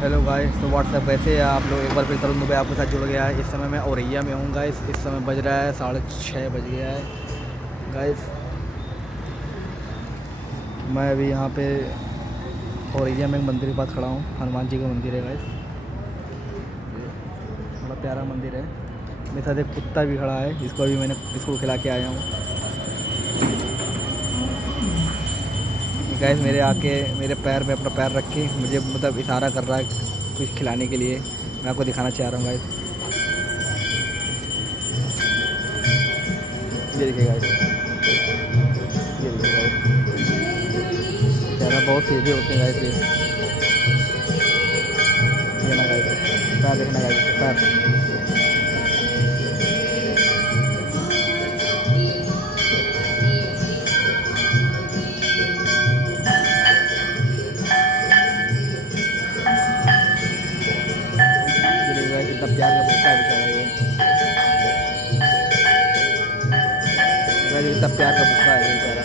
Hello guys, तो WhatsApp कैसे है आप लोग। एक बार फिर तरुण दुबे आपके साथ जुड़ गया है। इस समय मैं औरैया में हूँ गाइस। इस समय बज रहा है 6:30 बज गया है गाइस। मैं अभी यहाँ पे औरैया में एक मंदिर के पास खड़ा हूँ। हनुमान जी का मंदिर है गाइस। बड़ा प्यारा मंदिर है। मेरे साथ एक कुत्ता भी खड़ा है, जिसको अभी मैंने बिस्कुट खिला के आया हूँ गाइस। मेरे पैर पे अपना पैर रख के मुझे मतलब इशारा कर रहा है कुछ खिलाने के लिए। मैं आपको दिखाना चाह रहा हूँ गाइस। ये देखिए गाइस, ये देखिए गाइस। बेचारा बहुत सीधे होते हैं गाइस ये ना गाइस। पैर देखना गाइस, इसके पैर। ये देखिए गाइस, कितना प्यार का भूखा है बेचारा ये। गाइस, कितना प्यार का भूखा है ये बेचारा।